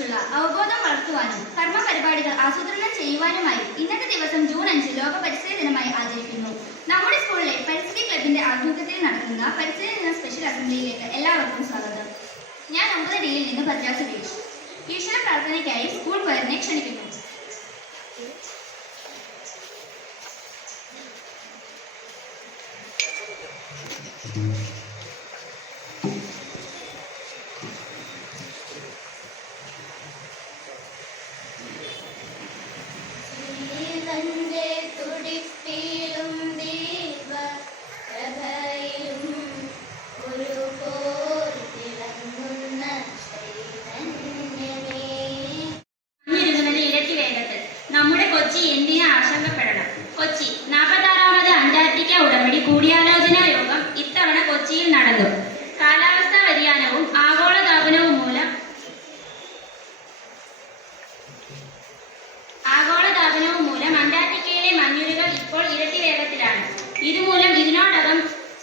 കുറിച്ചുള്ള അവബോധം വളർത്തുവാനും കർമ്മ പരിപാടികൾ ആസൂത്രണം ചെയ്യുവാനുമായി ഇന്നത്തെ ദിവസം ജൂൺ അഞ്ച് ലോക പരിസ്ഥിതി ദിനമായി ആചരിക്കുന്നു. നമ്മുടെ സ്കൂളിലെ പരിസ്ഥിതി ക്ലബിന്റെ ആഭിമുഖ്യത്തിൽ നടക്കുന്ന പരിസ്ഥിതി ദിന സ്പെഷ്യൽ അസംബ്ലിയിലേക്ക് എല്ലാവർക്കും സ്വാഗതം. ഞാൻ ഒമ്പത് ഡിയിൽ നിന്ന് ഭദ്ര സുരേഷ് ഈശ്വര പ്രാർത്ഥനയ്ക്കായി സ്കൂൾ വയറിനെ ക്ഷണിക്കുന്നു. ജീവന്റെ ഇതുമൂലം ഇതിനോടകം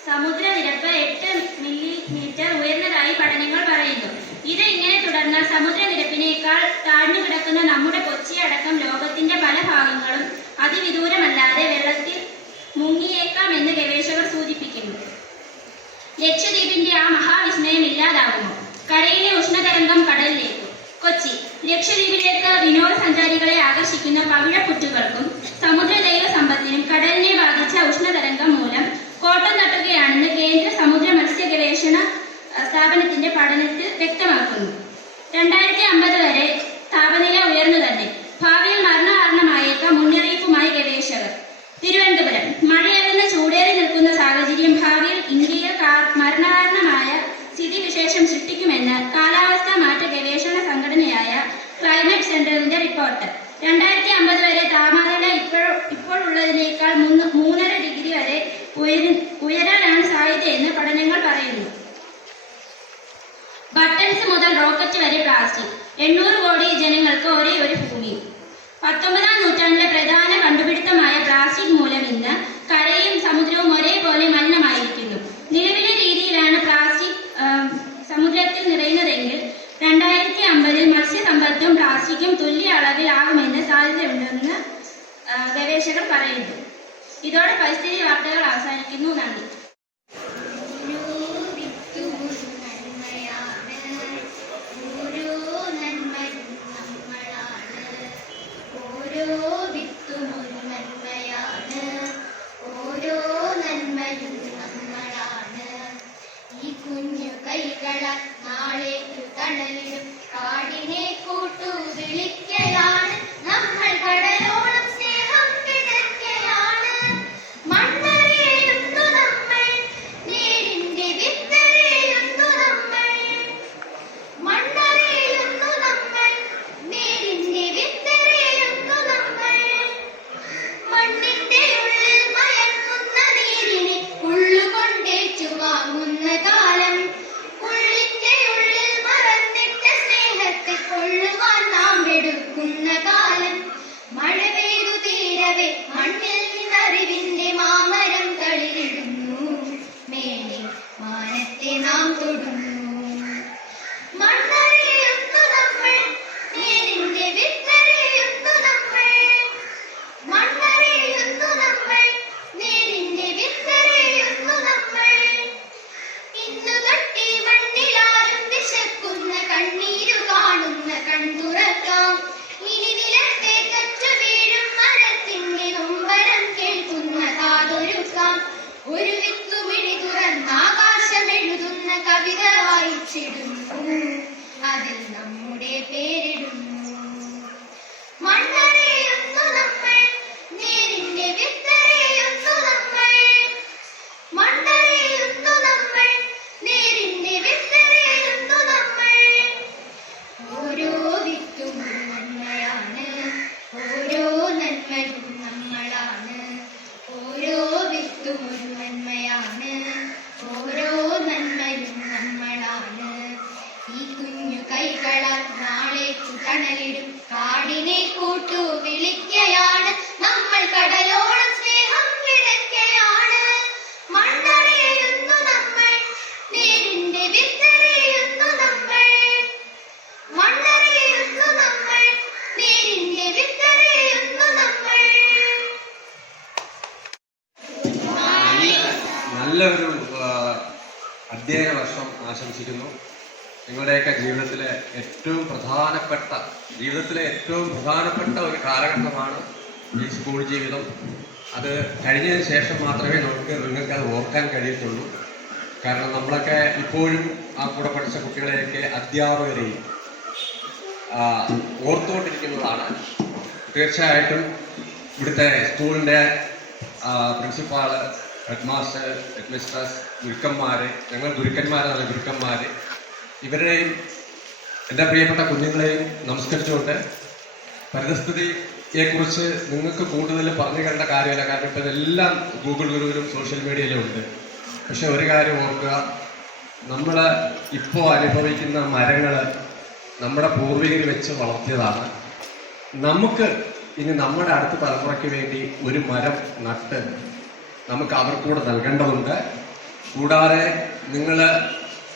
സമുദ്രനിരപ്പ് എട്ട് മില്ലിമീറ്റർ ഉയർന്നതായി പഠനങ്ങൾ പറയുന്നു. ഇത് ഇങ്ങനെ തുടർന്നാൽ സമുദ്രനിരപ്പിനേക്കാൾ താഴ്ന്നു കിടക്കുന്ന നമ്മുടെ കൊച്ചി അടക്കം ലോകത്തിന്റെ പല ഭാഗങ്ങളും അതിവിദൂരമല്ലാതെ വെള്ളത്തിൽ മുങ്ങിയേക്കാം എന്ന് ഗവേഷകർ സൂചിപ്പിക്കുന്നു. ലക്ഷദ്വീപിന്റെ ആ മഹാവിസ്മയം ഇല്ലാതാകുന്നു കരയിലെ ഉഷ്ണതരംഗം കടലിലേക്ക്. കൊച്ചി. ലക്ഷദ്വീപിലേക്ക് വിനോദസഞ്ചാരികളെ ആകർഷിക്കുന്ന പവിഴപ്പുറ്റുകൾക്കും സമുദ്രജൈവ സമ്പത്തിനും കടലിനെ ബാധിച്ച ഉഷ്ണതരംഗം മൂലം കോട്ടം തട്ടുകയാണെന്ന് കേന്ദ്ര സമുദ്ര മത്സ്യ ഗവേഷണ സ്ഥാപനത്തിന്റെ പഠനത്തിൽ വ്യക്തമാക്കുന്നു. രണ്ടായിരത്തി അമ്പത് വരെ താപനില ഉയർന്നു തന്നെ. ഭാവിയിൽ മരണകാരണമായേക്കാം മുന്നറിയിപ്പുമായി ഗവേഷകർ. തിരുവനന്തപുരം. മഴയേറുന്ന ചൂടേറി നിൽക്കുന്ന സാഹചര്യം ഭാവിയിൽ ഇന്ത്യയിൽ മരണകാരണമായ സ്ഥിതിവിശേഷം സൃഷ്ടിക്കുമെന്ന് കാലാവസ്ഥാ മാറ്റ ഗവേഷണ സംഘടനയായ ക്ലൈമറ്റ് സെന്ററിന്റെ റിപ്പോർട്ട് രണ്ടായിരത്തി അമ്പത് വരെ താപനില ഇപ്പോൾ ഇപ്പോഴുള്ളതിനേക്കാൾ മൂന്ന് മൂന്നര ഡിഗ്രി വരെ ഉയരി ഉയരാനാണ് സാധ്യതയെന്ന് പഠനങ്ങൾ പറയുന്നു ബട്ടൺസ് റോക്കറ്റ് വരെ പ്ലാസ്റ്റിക് എണ്ണൂറ് കോടി ജനങ്ങൾക്ക് ഒരേ ഒരു ഭൂമി. പത്തൊമ്പതാം നൂറ്റാണ്ടിലെ പ്രധാന കണ്ടുപിടുത്തമായ പ്ലാസ്റ്റിക് മൂലം ഇന്ന് കരയും സമുദ്രവും ഒരേപോലെ മലിനമായിരിക്കുന്നു. നിലവിലെ രീതിയിലാണ് പ്ലാസ്റ്റിക് സമുദ്രത്തിൽ നിറയുന്നതെങ്കിൽ രണ്ടായിരത്തി അമ്പതിൽ മത്സ്യസമ്പത്തും പ്ലാസ്റ്റിക്കും തുല്യ അളവിൽ ആകുമെന്ന് സാധ്യതയുണ്ടെന്ന് ഗവേഷകർ പറയുന്നു. ഇതോടെ പരിസ്ഥിതി വാർത്തകൾ അവസാനിക്കുന്നു. നന്ദി. കുഞ്ഞു കൈകള നാളെ തണലിലും കാടിനെ കൂട്ടു വിളിക്കലാണ് നമ്മൾ കടലോളം കൈകളാൽ നാളെ തണലിടും കാടിനെ കൂട്ടു വിളിക്കയാണ്. നമ്മൾ കടലോളം സ്നേഹം വിതയ്ക്കയാണ് മണ്ണറിയുന്നു നമ്മൾ നേരിന്റെ വിത്തറിയുന്നു നമ്മൾ. മണ്ണറിയുന്നു വിത്തെറിയുന്നു നമ്മൾ. നല്ലൊരു അധ്യയന വർഷം ആശംസിക്കുന്നു. നിങ്ങളുടെയൊക്കെ ജീവിതത്തിലെ ഏറ്റവും പ്രധാനപ്പെട്ട ജീവിതത്തിലെ ഏറ്റവും പ്രധാനപ്പെട്ട ഒരു കാലഘട്ടമാണ് ഈ സ്കൂൾ ജീവിതം. അത് കഴിഞ്ഞതിന് ശേഷം മാത്രമേ നമുക്ക് നിങ്ങൾക്ക് അത് ഓർക്കാൻ കഴിയത്തുള്ളൂ. കാരണം നമ്മളൊക്കെ ഇപ്പോഴും ആ കൂടെ പഠിച്ച കുട്ടികളെയൊക്കെ അധ്യാപകരെയും ഓർത്തുകൊണ്ടിരിക്കുന്നതാണ്. തീർച്ചയായിട്ടും ഇവിടുത്തെ സ്കൂളിന്റെ principal head master head mistress ഗുരുക്കന്മാര് ഞങ്ങൾ ഗുരുക്കന്മാരാണ് ഗുരുക്കന്മാര്. ഇവരെയും എന്റെ പ്രിയപ്പെട്ട കുഞ്ഞുങ്ങളെയും നമസ്കരിച്ചുകൊണ്ട് പരിതസ്ഥിതിയെക്കുറിച്ച് നിങ്ങൾക്ക് കൂടുതൽ പറഞ്ഞു കണ്ട കാര്യമല്ല. കാരണം ഇപ്പം ഇതെല്ലാം ഗൂഗിൾ ഗുരുവിലും സോഷ്യൽ മീഡിയയിലും ഉണ്ട്. പക്ഷെ ഒരു കാര്യം ഓർക്കുക. നമ്മൾ ഇപ്പോൾ അനുഭവിക്കുന്ന മരങ്ങൾ നമ്മുടെ പൂർവികർ വെച്ച് വളർത്തിയതാണ്. നമുക്ക് ഇനി നമ്മുടെ അടുത്ത തലമുറയ്ക്ക് വേണ്ടി ഒരു മരം നട്ട് നമുക്ക് അവർക്കൂടെ നൽകേണ്ടതുണ്ട്. കൂടാതെ നിങ്ങൾ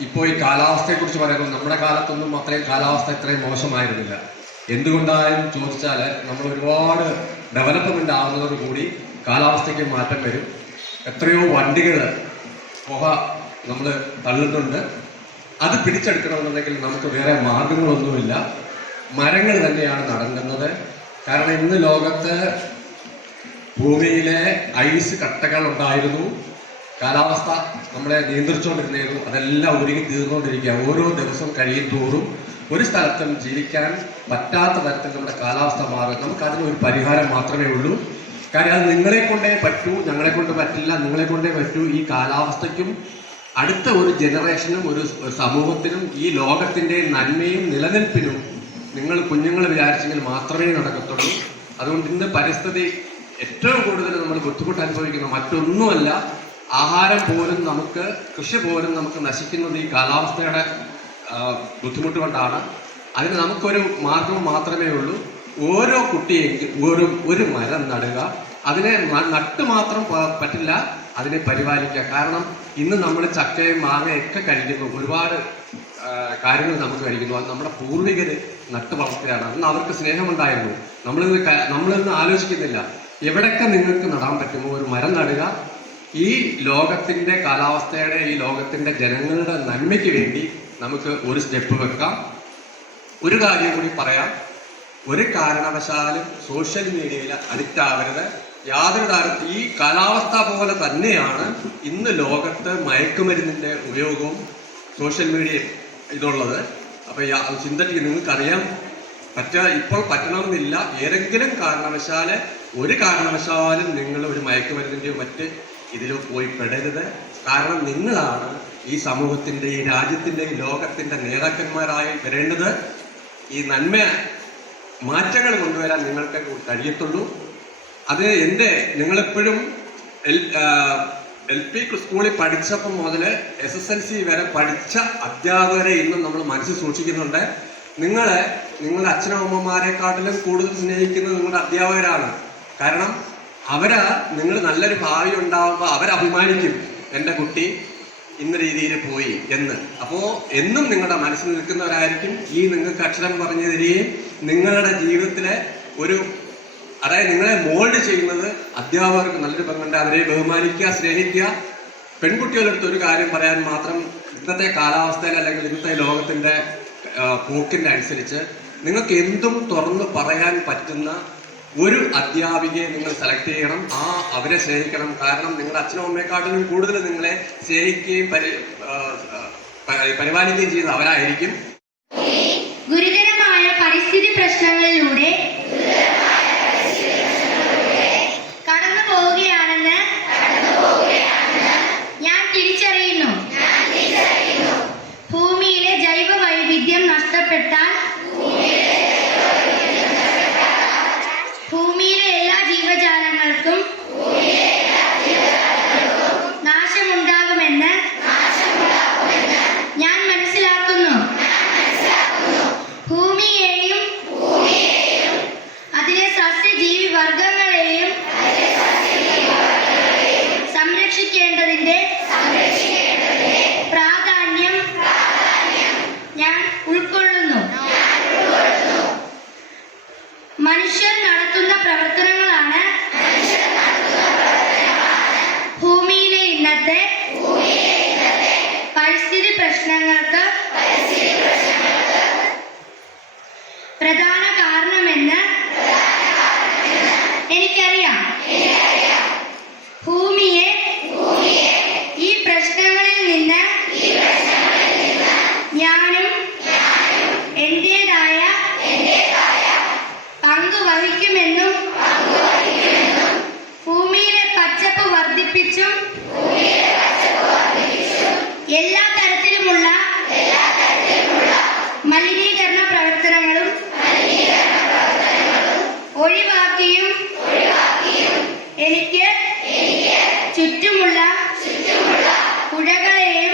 ഇപ്പോൾ ഈ കാലാവസ്ഥയെക്കുറിച്ച് പറയുമ്പോൾ നമ്മുടെ കാലത്തൊന്നും അത്രയും കാലാവസ്ഥ ഇത്രയും മോശമായിരുന്നില്ല. എന്തുകൊണ്ടായാലും ചോദിച്ചാൽ നമ്മൾ ഒരുപാട് ഡെവലപ്മെന്റ് ആവുന്നതോട് കൂടി കാലാവസ്ഥയ്ക്ക് മാറ്റം വരും. എത്രയോ വണ്ടികൾ പുക നമ്മൾ തള്ളുന്നുണ്ട്. അത് പിടിച്ചെടുക്കണമെന്നുണ്ടെങ്കിൽ നമുക്ക് വേറെ മാർഗങ്ങളൊന്നുമില്ല. മരങ്ങൾ തന്നെയാണ് നടങ്ങുന്നത് കാരണം ഇന്ന് ലോകത്ത് ഭൂമിയിലെ ഐസ് കട്ടകൾ ഉണ്ടായിരുന്നു കാലാവസ്ഥ നമ്മളെ നിയന്ത്രിച്ചുകൊണ്ടിരുന്നിരുന്നു അതെല്ലാം ഒരുങ്ങി തീർന്നുകൊണ്ടിരിക്കുക ഓരോ ദിവസം കഴിയും തോറും ഒരു സ്ഥലത്തും ജീവിക്കാൻ പറ്റാത്ത തരത്തിൽ നമ്മുടെ കാലാവസ്ഥ മാറും. നമുക്ക് അതിന് ഒരു പരിഹാരം മാത്രമേ ഉള്ളൂ. കാര്യം അത് നിങ്ങളെ കൊണ്ടേ പറ്റൂ ഞങ്ങളെ കൊണ്ട് പറ്റില്ല നിങ്ങളെ കൊണ്ടേ പറ്റൂ. ഈ കാലാവസ്ഥയ്ക്കും അടുത്ത ഒരു ജനറേഷനും ഒരു സമൂഹത്തിനും ഈ ലോകത്തിന്റെ നന്മയും നിലനിൽപ്പിനും നിങ്ങൾ കുഞ്ഞുങ്ങൾ വിചാരിച്ചെങ്കിൽ മാത്രമേ നടക്കത്തുള്ളൂ. അതുകൊണ്ട് ഇന്ന് പരിസ്ഥിതി ഏറ്റവും കൂടുതൽ നമ്മൾ ബുദ്ധിമുട്ട് അനുഭവിക്കുന്ന മറ്റൊന്നുമല്ല ആഹാരം പോലും നമുക്ക് കൃഷി പോലും നമുക്ക് നശിക്കുന്നത് ഈ കാലാവസ്ഥയുടെ ബുദ്ധിമുട്ട് കൊണ്ടാണ്. അതിന് നമുക്കൊരു മാർഗം മാത്രമേ ഉള്ളൂ. ഓരോ കുട്ടിയെങ്കിൽ ഒരു ഒരു മരം നടുക. അതിനെ നട്ടു മാത്രം പറ്റില്ല അതിനെ പരിപാലിക്കുക. കാരണം ഇന്ന് നമ്മൾ ചക്കയും മാങ്ങയൊക്കെ കഴിക്കുന്നു. ഒരുപാട് കാര്യങ്ങൾ നമുക്ക് കഴിക്കുന്നു. അത് നമ്മുടെ പൂർവികർ നട്ട് വളർത്തുകയാണ് അന്ന് അവർക്ക് സ്നേഹമുണ്ടായിരുന്നു. നമ്മളിന്ന് നമ്മളിന്ന് ആലോചിക്കുന്നില്ല. എവിടെയൊക്കെ നിങ്ങൾക്ക് നടാൻ പറ്റുമോ ഒരു മരം നടുക ഈ ലോകത്തിന്റെ കാലാവസ്ഥയുടെ ഈ ലോകത്തിന്റെ ജനങ്ങളുടെ നന്മയ്ക്ക് വേണ്ടി നമുക്ക് ഒരു സ്റ്റെപ്പ് വെക്കാം. ഒരു കാര്യം കൂടി പറയാം. ഒരു കാരണവശാലും സോഷ്യൽ മീഡിയയിൽ അഡിക്റ്റ് ആവരുത്. യാതൊരു തരത്തിൽ ഈ കാലാവസ്ഥ പോലെ തന്നെയാണ് ഇന്ന് ലോകത്ത് മയക്കുമരുന്നിന്റെ ഉപയോഗവും സോഷ്യൽ മീഡിയ ഇതുള്ളത്. അപ്പൊ യാ- ചിന്തയ്ക്ക് നിങ്ങൾക്കറിയാം. പറ്റ ഇപ്പോൾ പറ്റണമെന്നില്ല. ഏതെങ്കിലും കാരണവശാൽ ഒരു കാരണവശാലും നിങ്ങൾ ഒരു മയക്കുമരുന്നിന്റെയോ മറ്റ് ഇതിലോ പോയി പെടരുത്. കാരണം നിങ്ങളാണ് ഈ സമൂഹത്തിന്റെ ഈ രാജ്യത്തിന്റെ ഈ ലോകത്തിന്റെ നേതാക്കന്മാരായി വരേണ്ടത്. ഈ നന്മ മാറ്റങ്ങൾ കൊണ്ടുവരാൻ നിങ്ങൾക്ക് കഴിയത്തുള്ളൂ. അത് എന്റെ നിങ്ങളെപ്പോഴും എൽ എൽ പി സ്കൂളിൽ പഠിച്ചപ്പോൾ മുതൽ എസ് എസ് എൽ സി വരെ പഠിച്ച അധ്യാപകരെ ഇന്നും നമ്മൾ മനസ്സിൽ സൂക്ഷിക്കുന്നുണ്ട്. നിങ്ങളെ നിങ്ങളുടെ അച്ഛനമ്മമാരെക്കാട്ടിലും കൂടുതൽ സ്നേഹിക്കുന്നത് നിങ്ങളുടെ അധ്യാപകരാണ്. കാരണം അവരാ നിങ്ങൾ നല്ലൊരു ഭാവി ഉണ്ടാകുമ്പോൾ അവരഭിമാനിക്കും എന്റെ കുട്ടി ഇന്ന രീതിയിൽ പോയി എന്ന്. അപ്പോൾ എന്നും നിങ്ങളുടെ മനസ്സിൽ നിൽക്കുന്നവരായിരിക്കും. ഈ നിങ്ങൾക്ക് അക്ഷരം പറഞ്ഞു തരികയും നിങ്ങളുടെ ജീവിതത്തിലെ ഒരു അതായത് നിങ്ങളെ മോൾഡ് ചെയ്യുന്നത് അധ്യാപകർക്ക് നല്ലൊരു പങ്കുണ്ട് അവരെ ബഹുമാനിക്കുക സ്നേഹിക്കുക. പെൺകുട്ടികളെടുത്ത് ഒരു കാര്യം പറയാൻ മാത്രം ഇന്നത്തെ കാലാവസ്ഥയിൽ അല്ലെങ്കിൽ ഇന്നത്തെ ലോകത്തിന്റെ പോക്കിന്റെ അനുസരിച്ച് നിങ്ങൾക്ക് എന്തും തുറന്ന് പറയാൻ പറ്റുന്ന ഒരു അധ്യാപികയെ നിങ്ങൾ സെലക്ട് ചെയ്യണം. ആ അവരെ സ്നേഹിക്കണം. കാരണം നിങ്ങളുടെ അച്ഛനും അമ്മയെക്കാട്ടിലും കൂടുതൽ നിങ്ങളെ സ്നേഹിക്കുകയും പരി പരിപാലിക്കുകയും ചെയ്യുന്ന അവരായിരിക്കും. ഗുരുതരമായ പരിസ്ഥിതി പ്രശ്നങ്ങളിലൂടെ